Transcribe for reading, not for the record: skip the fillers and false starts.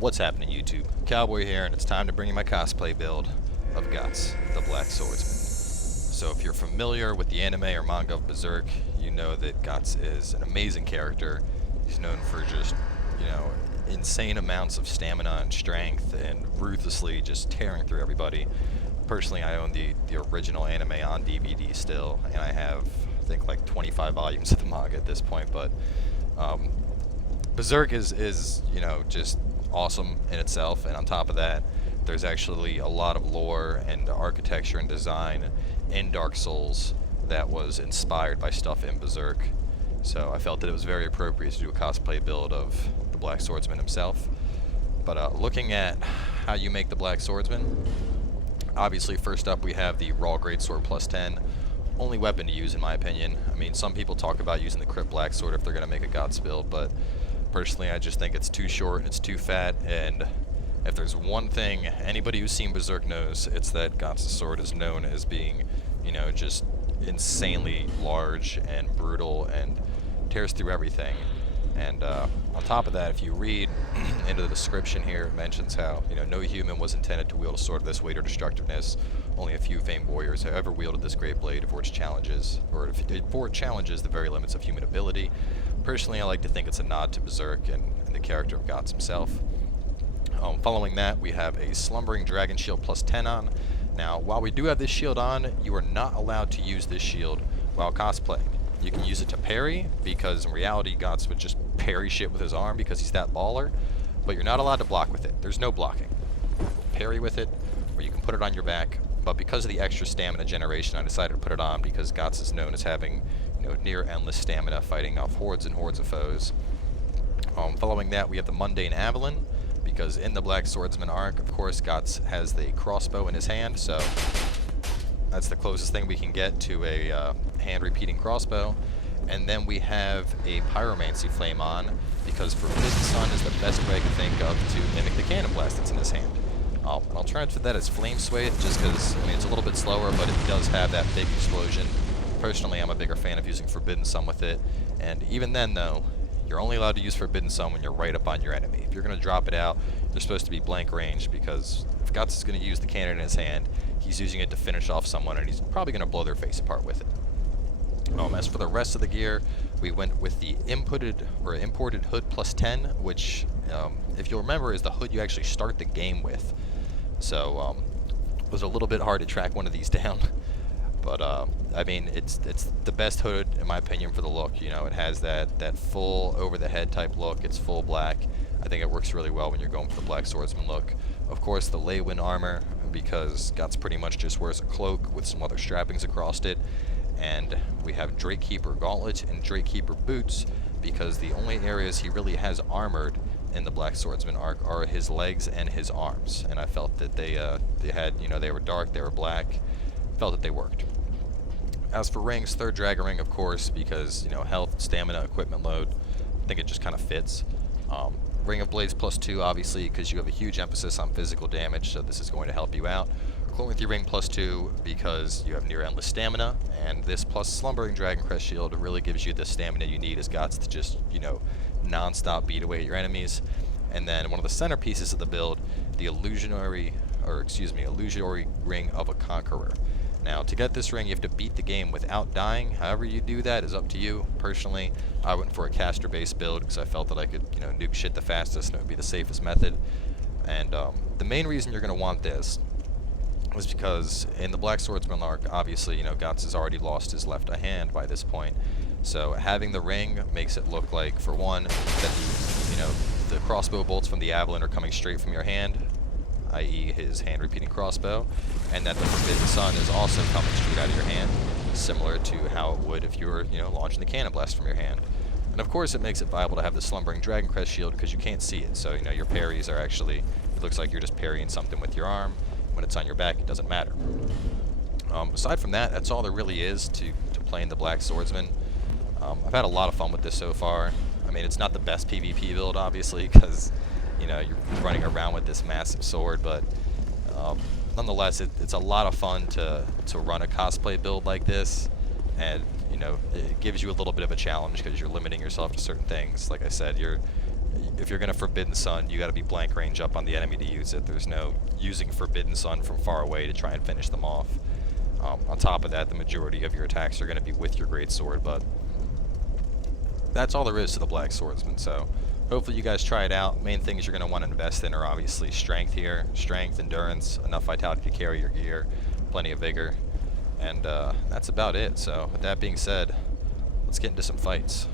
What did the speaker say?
What's happening, YouTube? Cowboy here, and it's time to bring you my cosplay build of Guts, the Black Swordsman. So if you're familiar with the anime or manga of Berserk, you know that Guts is an amazing character. He's known for just, insane amounts of stamina and strength and ruthlessly just tearing through everybody. Personally, I own the original anime on DVD still, and I have, I think, like 25 volumes of the manga at this point, but Berserk is just awesome in itself, and on top of that, there's actually a lot of lore and architecture and design in Dark Souls that was inspired by stuff in Berserk. So I felt that it was very appropriate to do a cosplay build of the Black Swordsman himself. But looking at how you make the Black Swordsman, obviously first up we have the Raw Greatsword plus 10. Only weapon to use in my opinion. I mean, some people talk about using the Crypt Black Sword if they're going to make a Guts build, but personally I just think it's too short and it's too fat, and if there's one thing anybody who's seen Berserk knows, it's that Guts' sword is known as being, just insanely large and brutal and tears through everything. And on top of that, if you read into the description here, it mentions how, no human was intended to wield a sword of this weight or destructiveness. Only a few famed warriors have ever wielded this great blade before it challenges the very limits of human ability. Personally, I like to think it's a nod to Berserk and the character of Guts himself. Following that, we have a Slumbering Dragon Shield plus 10 on. Now, while we do have this shield on, you are not allowed to use this shield while cosplaying. You can use it to parry, because in reality, Guts would just parry shit with his arm because he's that baller, but you're not allowed to block with it. There's no blocking. Parry with it, or you can put it on your back, but because of the extra stamina generation, I decided to put it on because Guts is known as having, near endless stamina fighting off hordes and hordes of foes. Following that, we have the Mundane Avalon, because in the Black Swordsman arc, of course, Guts has the crossbow in his hand, so that's the closest thing we can get to a hand-repeating crossbow. And then we have a Pyromancy Flame on, because Forbidden Sun is the best way I can think of to mimic the Cannon Blast that's in his hand. An alternative to that is Flame Swathe, just because, it's a little bit slower, but it does have that big explosion. Personally, I'm a bigger fan of using Forbidden Sun with it, and even then, though, you're only allowed to use Forbidden Sun when you're right up on your enemy. If you're going to drop it out, you're supposed to be blank range, because if Guts is going to use the cannon in his hand, he's using it to finish off someone, and he's probably going to blow their face apart with it. As for the rest of the gear, we went with the imported hood plus 10, which, if you'll remember, is the hood you actually start the game with. So, it was a little bit hard to track one of these down. But, it's the best hood, in my opinion, for the look. It has that full over-the-head type look. It's full black. I think it works really well when you're going for the Black Swordsman look. Of course, the Leywind armor, because Guts pretty much just wears a cloak with some other strappings across it. And we have Drakekeeper Gauntlet and Drakekeeper Boots, because the only areas he really has armored in the Black Swordsman arc are his legs and his arms. And I felt that they were dark, they were black. Felt that they worked. As for rings, third Dragon Ring, of course, because, health, stamina, equipment load, I think it just kind of fits. Ring of Blades plus 2, obviously, because you have a huge emphasis on physical damage, so this is going to help you out. Chloranthy Ring plus 2, because you have near endless stamina, and this plus Slumbering Dragon Crest Shield really gives you the stamina you need as Guts to just, non-stop beat away at your enemies. And then one of the centerpieces of the build, the Illusory Ring of a Conqueror. Now, to get this ring, you have to beat the game without dying. However you do that is up to you. Personally, I went for a caster-based build because I felt that I could, nuke shit the fastest and it would be the safest method. And the main reason you're going to want this was because in the Black Swordsman arc, obviously, Guts has already lost his left hand by this point. So having the ring makes it look like, for one, that the crossbow bolts from the Avalon are coming straight from your hand, i.e. his hand-repeating crossbow, and that the Forbidden Sun is also coming straight out of your hand, similar to how it would if you were, launching the Cannon Blast from your hand. And of course it makes it viable to have the Slumbering Dragon Crest Shield because you can't see it, so, your parries are actually, it looks like you're just parrying something with your arm. When it's on your back, it doesn't matter. Aside from that, that's all there really is to playing the Black Swordsman. I've had a lot of fun with this so far. It's not the best PvP build, obviously, because you're running around with this massive sword, but nonetheless, it's a lot of fun to run a cosplay build like this, and it gives you a little bit of a challenge because you're limiting yourself to certain things. Like I said, you're if you're going to Forbidden Sun, you got to be blank range up on the enemy to use it. There's no using Forbidden Sun from far away to try and finish them off. On top of that, the majority of your attacks are going to be with your greatsword, but that's all there is to the Black Swordsman. So hopefully you guys try it out. Main things you're going to want to invest in are obviously strength here, strength, endurance, enough vitality to carry your gear, plenty of vigor, and that's about it. So with that being said, let's get into some fights.